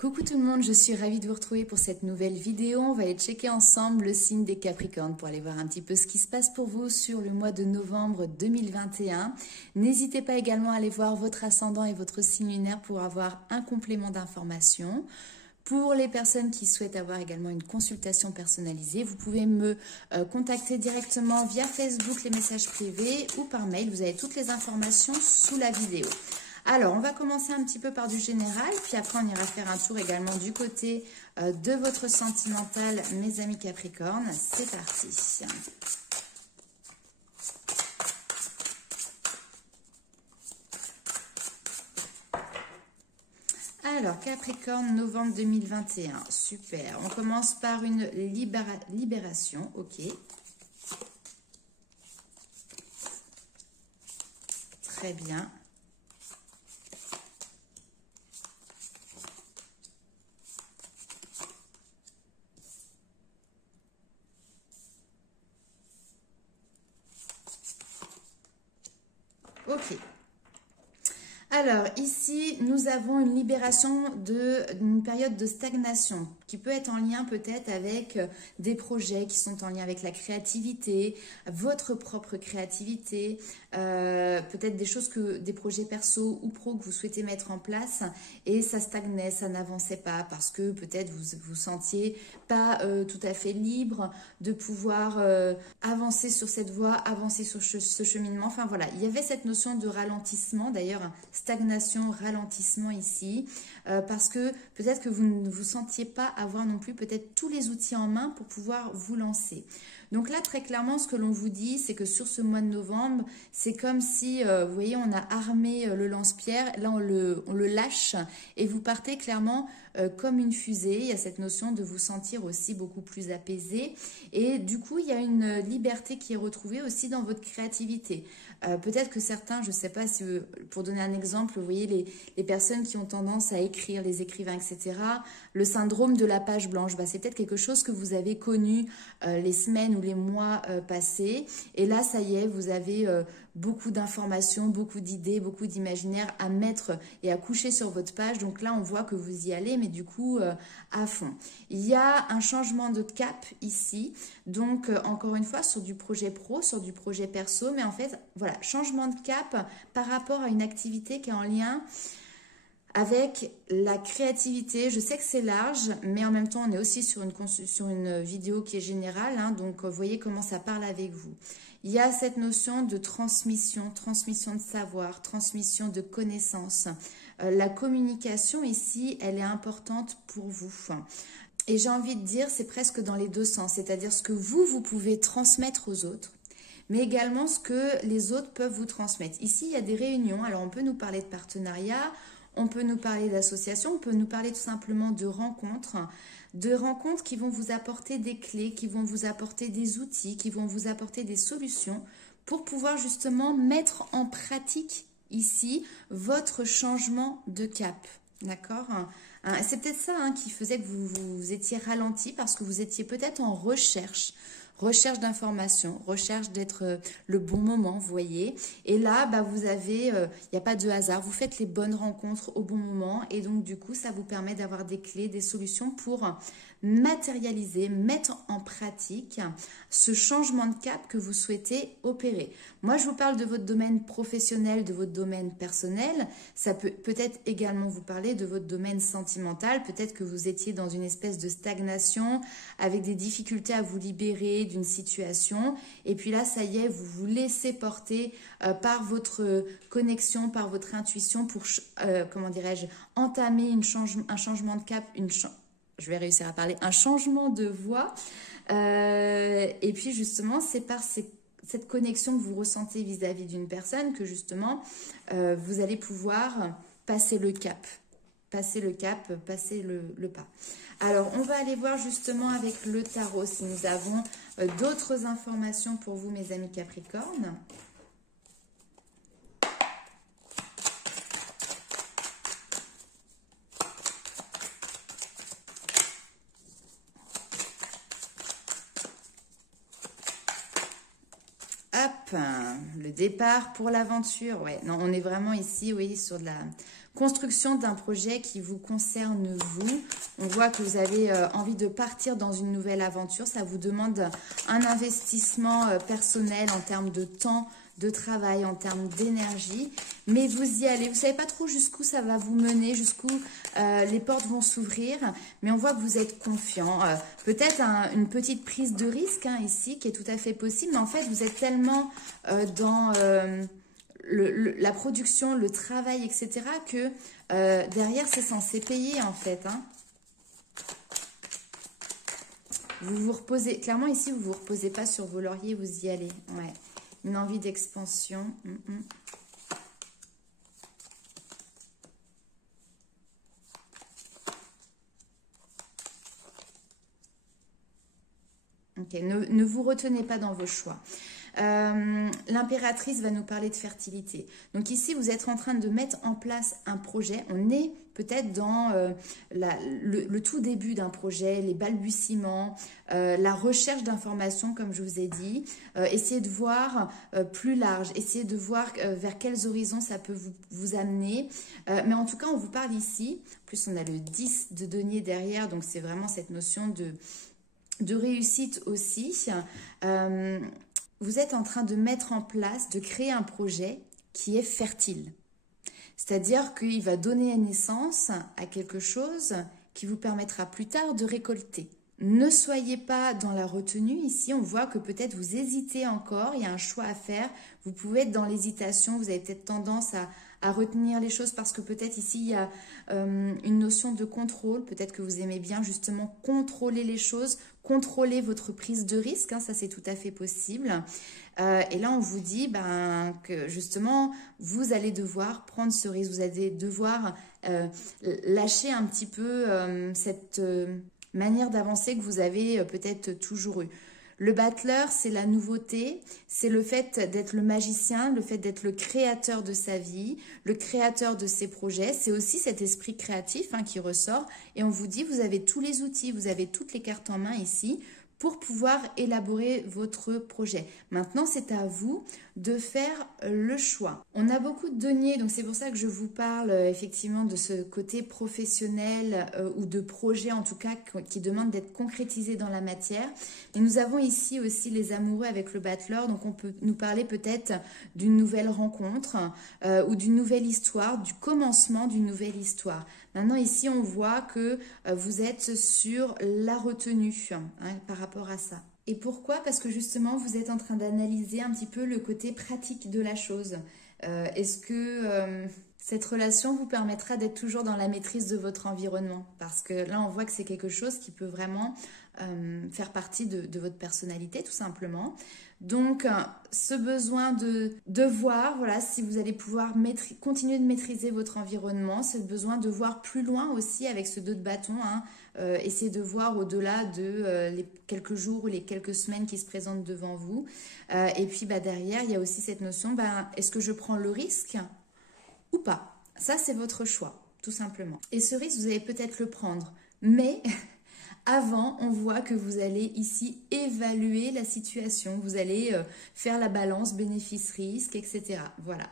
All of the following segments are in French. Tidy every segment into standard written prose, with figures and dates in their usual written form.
Coucou tout le monde, je suis ravie de vous retrouver pour cette nouvelle vidéo. On va aller checker ensemble le signe des Capricornes pour aller voir un petit peu ce qui se passe pour vous sur le mois de novembre 2021. N'hésitez pas également à aller voir votre ascendant et votre signe lunaire pour avoir un complément d'information. Pour les personnes qui souhaitent avoir également une consultation personnalisée, vous pouvez me contacter directement via Facebook, les messages privés ou par mail. Vous avez toutes les informations sous la vidéo. Alors, on va commencer un petit peu par du général, puis après on ira faire un tour également du côté de votre sentimental, mes amis Capricornes. C'est parti. Alors, Capricorne, novembre 2021, super. On commence par une libération, ok. Très bien. Ok. Alors, ici, nous avons une libération d'une période de stagnation qui peut être en lien peut-être avec des projets qui sont en lien avec la créativité, votre propre créativité, peut-être des projets perso ou pro que vous souhaitez mettre en place et ça stagnait, ça n'avançait pas parce que peut-être vous vous sentiez pas tout à fait libre de pouvoir avancer sur cette voie, avancer sur ce cheminement. Enfin voilà, il y avait cette notion de ralentissement, d'ailleurs stagnation, ralentissement ici, parce que peut-être que vous ne vous sentiez pas avoir non plus peut-être tous les outils en main pour pouvoir vous lancer. Donc là, très clairement, ce que l'on vous dit, c'est que sur ce mois de novembre, c'est comme si, vous voyez, on a armé le lance-pierre, là on le lâche et vous partez clairement comme une fusée. Il y a cette notion de vous sentir aussi beaucoup plus apaisé et du coup, il y a une liberté qui est retrouvée aussi dans votre créativité. Peut-être que certains, je ne sais pas si, pour donner un exemple, vous voyez les personnes qui ont tendance à écrire, les écrivains, etc., le syndrome de la page blanche, bah, c'est peut-être quelque chose que vous avez connu les semaines ou les mois passés. Et là, ça y est, vous avez beaucoup d'informations, beaucoup d'idées, beaucoup d'imaginaire à mettre et à coucher sur votre page. Donc là, on voit que vous y allez, mais du coup, à fond. Il y a un changement de cap ici. Donc, encore une fois, sur du projet pro, sur du projet perso. Mais en fait, voilà, changement de cap par rapport à une activité qui est en lien avec la créativité. Je sais que c'est large, mais en même temps, on est aussi sur une vidéo qui est générale. Hein, donc, vous voyez comment ça parle avec vous. Il y a cette notion de transmission, transmission de savoir, transmission de connaissances. La communication ici, elle est importante pour vous. Et j'ai envie de dire, c'est presque dans les deux sens. C'est-à-dire ce que vous pouvez transmettre aux autres, mais également ce que les autres peuvent vous transmettre. Ici, il y a des réunions. Alors, on peut nous parler de partenariat, on peut nous parler d'associations, on peut nous parler tout simplement de rencontres qui vont vous apporter des clés, qui vont vous apporter des outils, qui vont vous apporter des solutions pour pouvoir justement mettre en pratique ici votre changement de cap. D'accord ? C'est peut-être ça qui faisait que vous étiez ralenti parce que vous étiez peut-être en recherche d'informations, recherche d'être le bon moment, vous voyez. Et là, bah, vous avez, il n'y a pas de hasard, vous faites les bonnes rencontres au bon moment et donc du coup, ça vous permet d'avoir des clés, des solutions pour matérialiser, mettre en pratique ce changement de cap que vous souhaitez opérer. Moi, je vous parle de votre domaine professionnel, de votre domaine personnel. Ça peut peut-être également vous parler de votre domaine sentimental. Peut-être que vous étiez dans une espèce de stagnation avec des difficultés à vous libérer d'une situation. Et puis là, ça y est, vous vous laissez porter par votre connexion, par votre intuition pour, comment dirais-je, entamer un changement de cap, je vais réussir à parler, un changement de voie. Et puis justement, c'est par cette connexion que vous ressentez vis-à-vis d'une personne que justement, vous allez pouvoir passer le cap. Passer le pas. Alors, on va aller voir justement avec le tarot si nous avons d'autres informations pour vous, mes amis Capricornes. Hop, le départ pour l'aventure. Ouais, non, on est vraiment ici, oui, sur de la construction d'un projet qui vous concerne vous. On voit que vous avez envie de partir dans une nouvelle aventure. Ça vous demande un investissement personnel en termes de temps, de travail, en termes d'énergie. Mais vous y allez. Vous ne savez pas trop jusqu'où ça va vous mener, jusqu'où les portes vont s'ouvrir. Mais on voit que vous êtes confiant. Peut-être une petite prise de risque ici qui est tout à fait possible. Mais en fait, vous êtes tellement dans... la production, le travail, etc. que derrière, c'est censé payer en fait. Vous vous reposez, clairement ici, vous ne vous reposez pas sur vos lauriers, vous y allez. Ouais. Une envie d'expansion. Ok, ne vous retenez pas dans vos choix. L'impératrice va nous parler de fertilité. Donc ici, vous êtes en train de mettre en place un projet. On est peut-être dans le tout début d'un projet, les balbutiements, la recherche d'informations, comme je vous ai dit. Essayez de voir plus large, essayez de voir vers quels horizons ça peut vous amener. Mais en tout cas, on vous parle ici. En plus, on a le 10 de denier derrière, donc c'est vraiment cette notion de réussite aussi. Vous êtes en train de mettre en place, de créer un projet qui est fertile. C'est-à-dire qu'il va donner naissance à quelque chose qui vous permettra plus tard de récolter. Ne soyez pas dans la retenue. Ici, on voit que peut-être vous hésitez encore, il y a un choix à faire. Vous pouvez être dans l'hésitation, vous avez peut-être tendance à retenir les choses parce que peut-être ici, il y a une notion de contrôle. Peut-être que vous aimez bien justement contrôler les choses, contrôler votre prise de risque, ça c'est tout à fait possible. Et là, on vous dit que justement, vous allez devoir prendre ce risque, vous allez devoir lâcher un petit peu cette manière d'avancer que vous avez peut-être toujours eu. Le battleur, c'est la nouveauté, c'est le fait d'être le magicien, le fait d'être le créateur de sa vie, le créateur de ses projets. C'est aussi cet esprit créatif qui ressort. Et on vous dit, vous avez tous les outils, vous avez toutes les cartes en main ici pour pouvoir élaborer votre projet. Maintenant, c'est à vous de faire le choix. On a beaucoup de deniers, donc c'est pour ça que je vous parle effectivement de ce côté professionnel ou de projet en tout cas qui demande d'être concrétisé dans la matière. Et nous avons ici aussi les amoureux avec le battleur, donc on peut nous parler peut-être d'une nouvelle rencontre ou d'une nouvelle histoire, du commencement d'une nouvelle histoire. Maintenant ici on voit que vous êtes sur la retenue par rapport à ça. Et pourquoi? Parce que justement vous êtes en train d'analyser un petit peu le côté pratique de la chose. Est-ce que cette relation vous permettra d'être toujours dans la maîtrise de votre environnement? Parce que là on voit que c'est quelque chose qui peut vraiment faire partie de votre personnalité tout simplement. Donc ce besoin de voir si vous allez pouvoir continuer de maîtriser votre environnement, ce besoin de voir plus loin aussi avec ce 2 de bâton, essayez de voir au-delà de les quelques jours ou les quelques semaines qui se présentent devant vous. Et puis derrière, il y a aussi cette notion, est-ce que je prends le risque ou pas? Ça, c'est votre choix, tout simplement. Et ce risque, vous allez peut-être le prendre, mais... Avant, on voit que vous allez ici évaluer la situation. Vous allez faire la balance bénéfice-risque, etc. Voilà.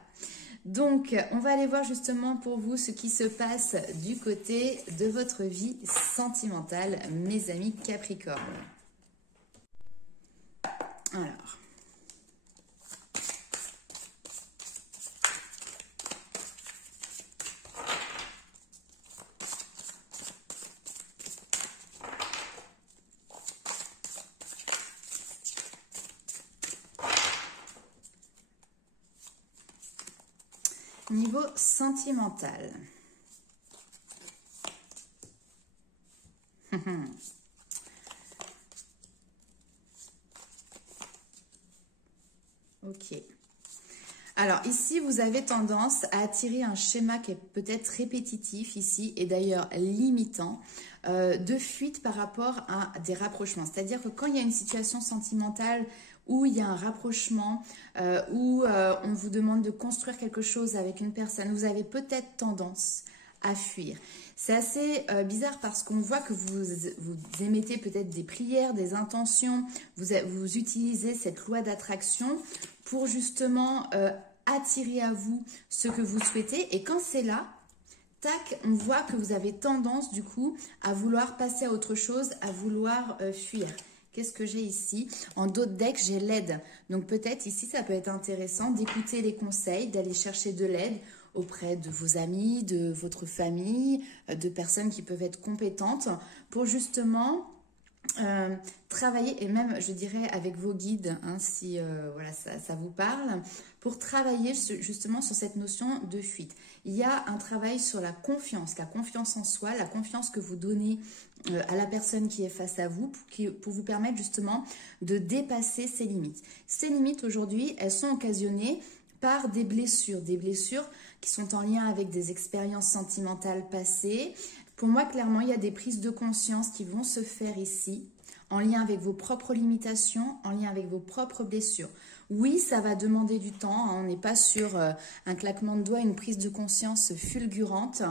Donc, on va aller voir justement pour vous ce qui se passe du côté de votre vie sentimentale, mes amis Capricorne. Alors... Niveau sentimental. Ok. Alors ici, vous avez tendance à attirer un schéma qui est peut-être répétitif ici et d'ailleurs limitant de fuite par rapport à des rapprochements. C'est-à-dire que quand il y a une situation sentimentale où il y a un rapprochement, où on vous demande de construire quelque chose avec une personne, vous avez peut-être tendance à fuir. C'est assez bizarre parce qu'on voit que vous émettez peut-être des prières, des intentions, vous utilisez cette loi d'attraction pour justement attirer à vous ce que vous souhaitez. Et quand c'est là, tac, on voit que vous avez tendance du coup à vouloir passer à autre chose, à vouloir fuir. Qu'est-ce que j'ai ici? En dos de deck, j'ai l'aide. Donc peut-être ici, ça peut être intéressant d'écouter les conseils, d'aller chercher de l'aide auprès de vos amis, de votre famille, de personnes qui peuvent être compétentes pour justement travailler, et même je dirais avec vos guides, hein, si voilà, ça vous parle, pour travailler justement sur cette notion de fuite. Il y a un travail sur la confiance en soi, la confiance que vous donnez à la personne qui est face à vous pour vous permettre justement de dépasser ces limites. Ces limites aujourd'hui, elles sont occasionnées par des blessures qui sont en lien avec des expériences sentimentales passées. Pour moi, clairement, il y a des prises de conscience qui vont se faire ici, en lien avec vos propres limitations, en lien avec vos propres blessures. Oui, ça va demander du temps, hein, on n'est pas sur un claquement de doigts, une prise de conscience fulgurante,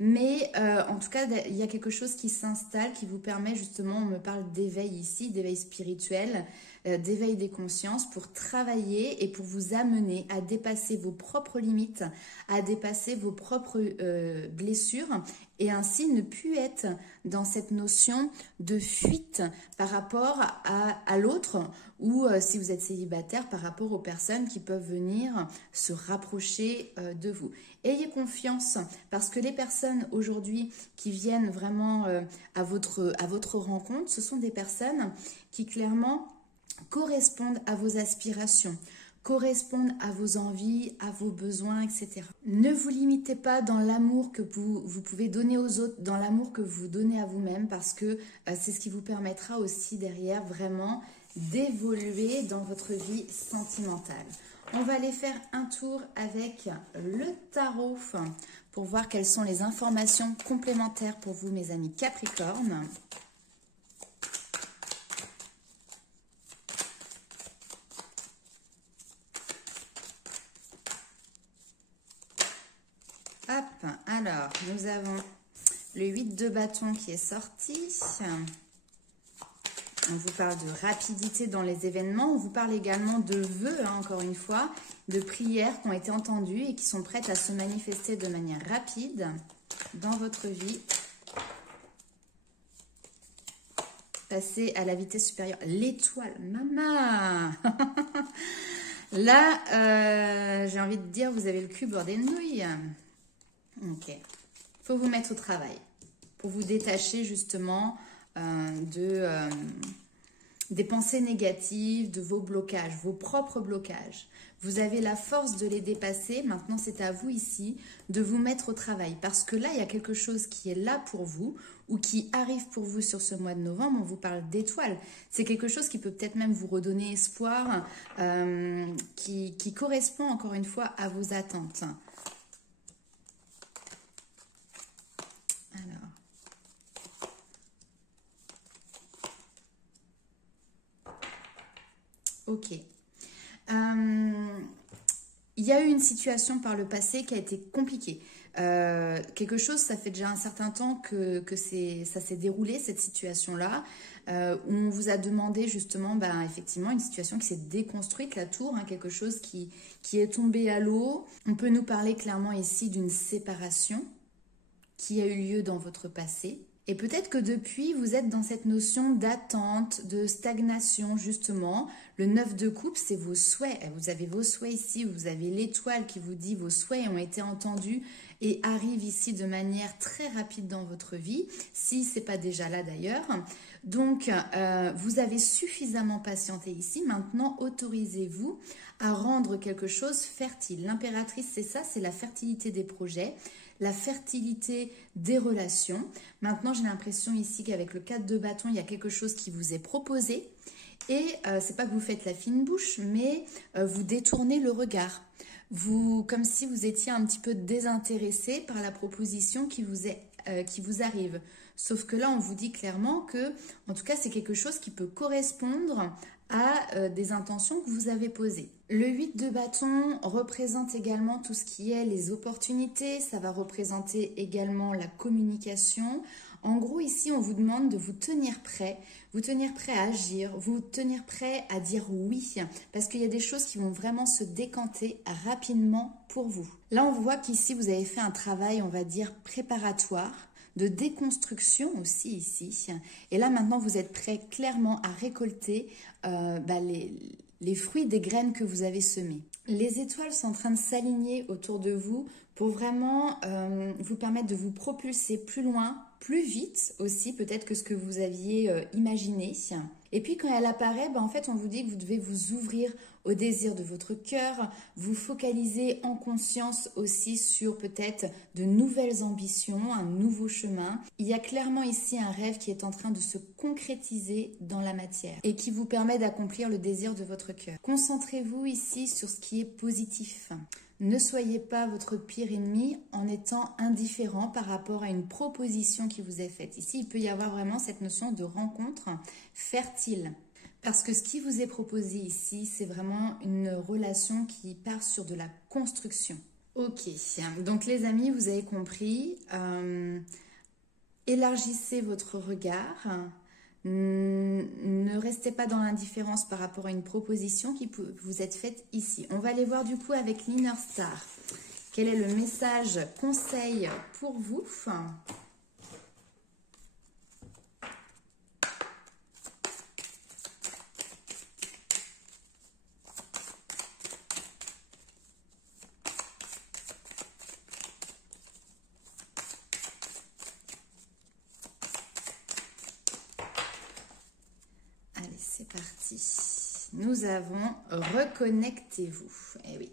mais en tout cas, il y a quelque chose qui s'installe, qui vous permet justement, on me parle d'éveil ici, d'éveil spirituel, d'éveil des consciences pour travailler et pour vous amener à dépasser vos propres limites, à dépasser vos propres blessures et ainsi ne plus être dans cette notion de fuite par rapport à l'autre ou si vous êtes célibataire par rapport aux personnes qui peuvent venir se rapprocher de vous. Ayez confiance parce que les personnes aujourd'hui qui viennent vraiment à votre rencontre, ce sont des personnes qui clairement correspondent à vos aspirations, correspondent à vos envies, à vos besoins, etc. Ne vous limitez pas dans l'amour que vous pouvez donner aux autres, dans l'amour que vous donnez à vous-même, parce que c'est ce qui vous permettra aussi derrière vraiment d'évoluer dans votre vie sentimentale. On va aller faire un tour avec le tarot pour voir quelles sont les informations complémentaires pour vous, mes amis Capricorne. Hop, alors, nous avons le 8 de bâton qui est sorti. On vous parle de rapidité dans les événements. On vous parle également de vœux, hein, encore une fois, de prières qui ont été entendues et qui sont prêtes à se manifester de manière rapide dans votre vie. Passer à la vitesse supérieure. L'étoile, maman. Là, j'ai envie de dire, vous avez le cul bordé de nouilles. Ok. Il faut vous mettre au travail pour vous détacher justement des pensées négatives, de vos blocages, vos propres blocages. Vous avez la force de les dépasser. Maintenant, c'est à vous ici de vous mettre au travail. Parce que là, il y a quelque chose qui est là pour vous ou qui arrive pour vous sur ce mois de novembre. On vous parle d'étoiles. C'est quelque chose qui peut peut-être même vous redonner espoir, qui correspond encore une fois à vos attentes. Ok. Il y a eu une situation par le passé qui a été compliquée. Quelque chose, ça fait déjà un certain temps que ça s'est déroulé, cette situation-là, où on vous a demandé justement, effectivement, une situation qui s'est déconstruite, la tour, hein, quelque chose qui est tombé à l'eau. On peut nous parler clairement ici d'une séparation qui a eu lieu dans votre passé. Et peut-être que depuis, vous êtes dans cette notion d'attente, de stagnation, justement. Le 9 de coupe, c'est vos souhaits. Vous avez vos souhaits ici, vous avez l'étoile qui vous dit vos souhaits ont été entendus et arrivent ici de manière très rapide dans votre vie, si ce n'est pas déjà là d'ailleurs. Donc, vous avez suffisamment patienté ici. Maintenant, autorisez-vous à rendre quelque chose fertile. L'impératrice, c'est ça, c'est la fertilité des projets, la fertilité des relations. Maintenant, j'ai l'impression ici qu'avec le 4 de bâton, il y a quelque chose qui vous est proposé. Et c'est pas que vous faites la fine bouche, mais vous détournez le regard. Comme si vous étiez un petit peu désintéressé par la proposition qui vous arrive. Sauf que là, on vous dit clairement que, en tout cas, c'est quelque chose qui peut correspondre à des intentions que vous avez posées. Le 8 de bâton représente également tout ce qui est les opportunités, ça va représenter également la communication. En gros, ici, on vous demande de vous tenir prêt à agir, vous tenir prêt à dire oui, parce qu'il y a des choses qui vont vraiment se décanter rapidement pour vous. Là, on voit qu'ici, vous avez fait un travail, on va dire, préparatoire, de déconstruction aussi ici. Et là, maintenant, vous êtes prêt clairement à récolter les fruits des graines que vous avez semées. Les étoiles sont en train de s'aligner autour de vous pour vraiment vous permettre de vous propulser plus loin, plus vite aussi peut-être que ce que vous aviez imaginé. Et puis quand elle apparaît, en fait on vous dit que vous devez vous ouvrir au désir de votre cœur, vous focaliser en conscience aussi sur peut-être de nouvelles ambitions, un nouveau chemin. Il y a clairement ici un rêve qui est en train de se concrétiser dans la matière et qui vous permet d'accomplir le désir de votre cœur. Concentrez-vous ici sur ce qui est positif. Ne soyez pas votre pire ennemi en étant indifférent par rapport à une proposition qui vous est faite. Ici, il peut y avoir vraiment cette notion de rencontre fertile. Parce que ce qui vous est proposé ici, c'est vraiment une relation qui part sur de la construction. Ok, donc les amis, vous avez compris. Élargissez votre regard. Ne restez pas dans l'indifférence par rapport à une proposition qui vous est faite ici. On va aller voir du coup avec l'Inner Star. Quel est le message conseil pour vous ? C'est parti. Nous avons reconnectez-vous. Eh oui.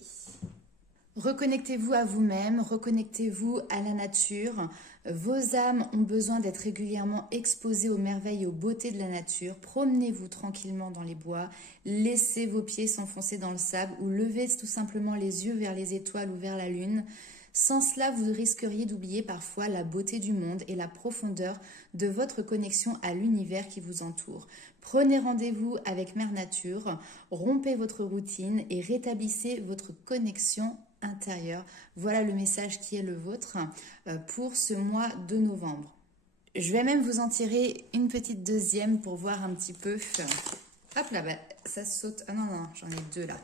Reconnectez-vous à vous-même, reconnectez-vous à la nature. Vos âmes ont besoin d'être régulièrement exposées aux merveilles et aux beautés de la nature. Promenez-vous tranquillement dans les bois, laissez vos pieds s'enfoncer dans le sable ou levez tout simplement les yeux vers les étoiles ou vers la lune. Sans cela, vous risqueriez d'oublier parfois la beauté du monde et la profondeur de votre connexion à l'univers qui vous entoure. Prenez rendez-vous avec Mère Nature, rompez votre routine et rétablissez votre connexion intérieure. Voilà le message qui est le vôtre pour ce mois de novembre. Je vais même vous en tirer une petite deuxième pour voir un petit peu. Hop là, ça saute. Ah non, j'en ai deux là.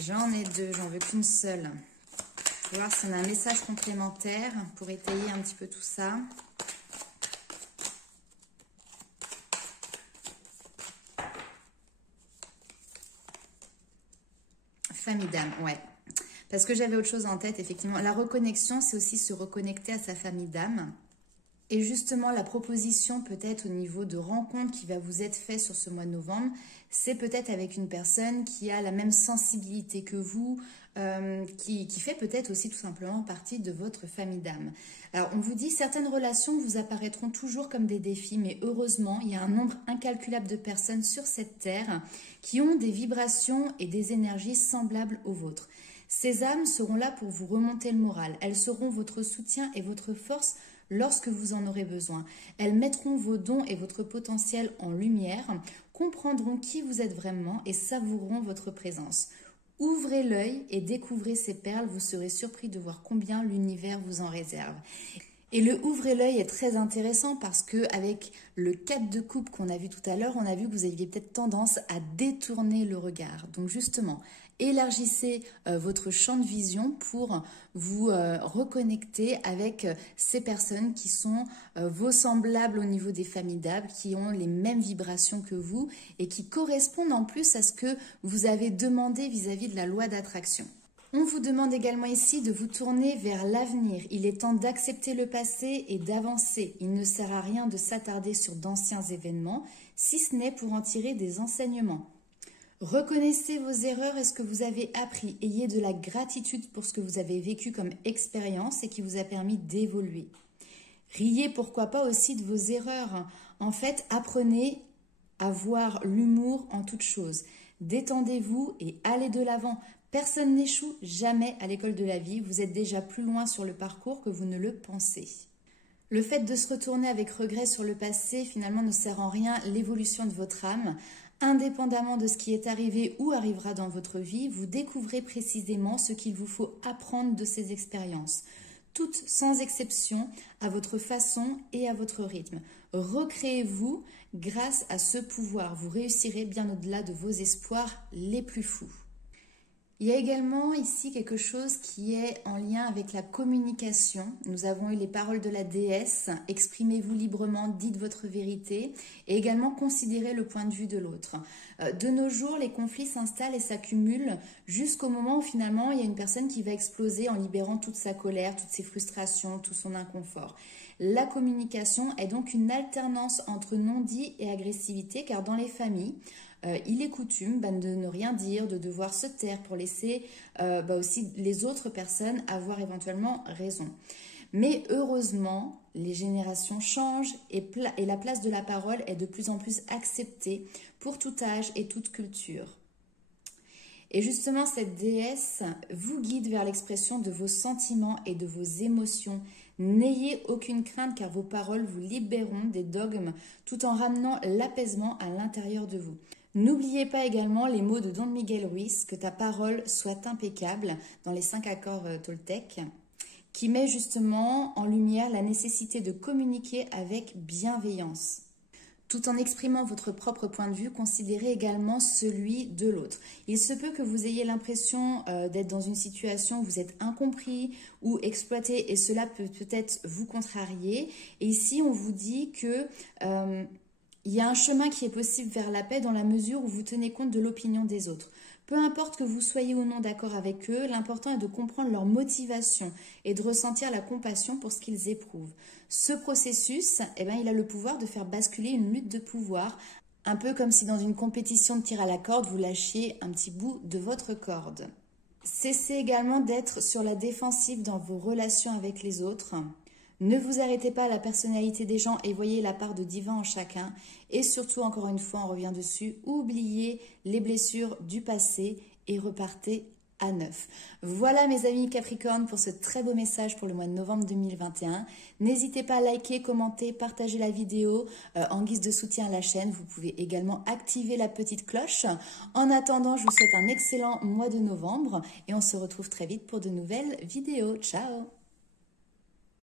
J'en ai deux, j'en veux qu'une seule. On va voir si on a un message complémentaire pour étayer un petit peu tout ça. Famille d'âme, ouais. Parce que j'avais autre chose en tête, effectivement. La reconnexion, c'est aussi se reconnecter à sa famille d'âme. Et justement, la proposition peut-être au niveau de rencontre qui va vous être faite sur ce mois de novembre, c'est peut-être avec une personne qui a la même sensibilité que vous, qui fait peut-être aussi tout simplement partie de votre famille d'âme. Alors, on vous dit, certaines relations vous apparaîtront toujours comme des défis, mais heureusement, il y a un nombre incalculable de personnes sur cette terre qui ont des vibrations et des énergies semblables aux vôtres. Ces âmes seront là pour vous remonter le moral. Elles seront votre soutien et votre force lorsque vous en aurez besoin. Elles mettront vos dons et votre potentiel en lumière, comprendront qui vous êtes vraiment et savoureront votre présence. Ouvrez l'œil et découvrez ces perles, vous serez surpris de voir combien l'univers vous en réserve. Et le ouvrez l'œil est très intéressant parce que avec le 4 de coupe qu'on a vu tout à l'heure, on a vu que vous aviez peut-être tendance à détourner le regard. Donc justement, élargissez votre champ de vision pour vous reconnecter avec ces personnes qui sont vos semblables au niveau des familles d'âme, qui ont les mêmes vibrations que vous et qui correspondent en plus à ce que vous avez demandé vis-à-vis de la loi d'attraction. On vous demande également ici de vous tourner vers l'avenir. Il est temps d'accepter le passé et d'avancer. Il ne sert à rien de s'attarder sur d'anciens événements, si ce n'est pour en tirer des enseignements. Reconnaissez vos erreurs et ce que vous avez appris. Ayez de la gratitude pour ce que vous avez vécu comme expérience et qui vous a permis d'évoluer. Riez pourquoi pas aussi de vos erreurs. En fait, apprenez à voir l'humour en toute chose. Détendez-vous et allez de l'avant. Personne n'échoue jamais à l'école de la vie. Vous êtes déjà plus loin sur le parcours que vous ne le pensez. Le fait de se retourner avec regret sur le passé, finalement, ne sert en rien l'évolution de votre âme. Indépendamment de ce qui est arrivé ou arrivera dans votre vie, vous découvrez précisément ce qu'il vous faut apprendre de ces expériences. toutes sans exception, à votre façon et à votre rythme. Recréez-vous grâce à ce pouvoir. Vous réussirez bien au-delà de vos espoirs les plus fous. Il y a également ici quelque chose qui est en lien avec la communication. Nous avons eu les paroles de la déesse, exprimez-vous librement, dites votre vérité et également considérez le point de vue de l'autre. De nos jours, les conflits s'installent et s'accumulent jusqu'au moment où finalement il y a une personne qui va exploser en libérant toute sa colère, toutes ses frustrations, tout son inconfort. La communication est donc une alternance entre non-dit et agressivité car dans les familles, il est coutume de ne rien dire, de devoir se taire pour laisser aussi les autres personnes avoir éventuellement raison. Mais heureusement, les générations changent et la place de la parole est de plus en plus acceptée pour tout âge et toute culture. Et justement, cette déesse vous guide vers l'expression de vos sentiments et de vos émotions. N'ayez aucune crainte car vos paroles vous libéreront des dogmes tout en ramenant l'apaisement à l'intérieur de vous. N'oubliez pas également les mots de Don Miguel Ruiz, que ta parole soit impeccable dans les 5 accords Toltec, qui met justement en lumière la nécessité de communiquer avec bienveillance. Tout en exprimant votre propre point de vue, considérez également celui de l'autre. Il se peut que vous ayez l'impression d'être dans une situation où vous êtes incompris ou exploité et cela peut peut-être vous contrarier. Et ici, on vous dit que il y a un chemin qui est possible vers la paix dans la mesure où vous tenez compte de l'opinion des autres. Peu importe que vous soyez ou non d'accord avec eux, l'important est de comprendre leur motivation et de ressentir la compassion pour ce qu'ils éprouvent. Ce processus, il a le pouvoir de faire basculer une lutte de pouvoir, un peu comme si dans une compétition de tir à la corde, vous lâchiez un petit bout de votre corde. Cessez également d'être sur la défensive dans vos relations avec les autres. Ne vous arrêtez pas à la personnalité des gens et voyez la part de divin en chacun. Et surtout, encore une fois, on revient dessus, oubliez les blessures du passé et repartez à neuf. Voilà mes amis Capricorne pour ce très beau message pour le mois de novembre 2021. N'hésitez pas à liker, commenter, partager la vidéo en guise de soutien à la chaîne. Vous pouvez également activer la petite cloche. En attendant, je vous souhaite un excellent mois de novembre et on se retrouve très vite pour de nouvelles vidéos. Ciao!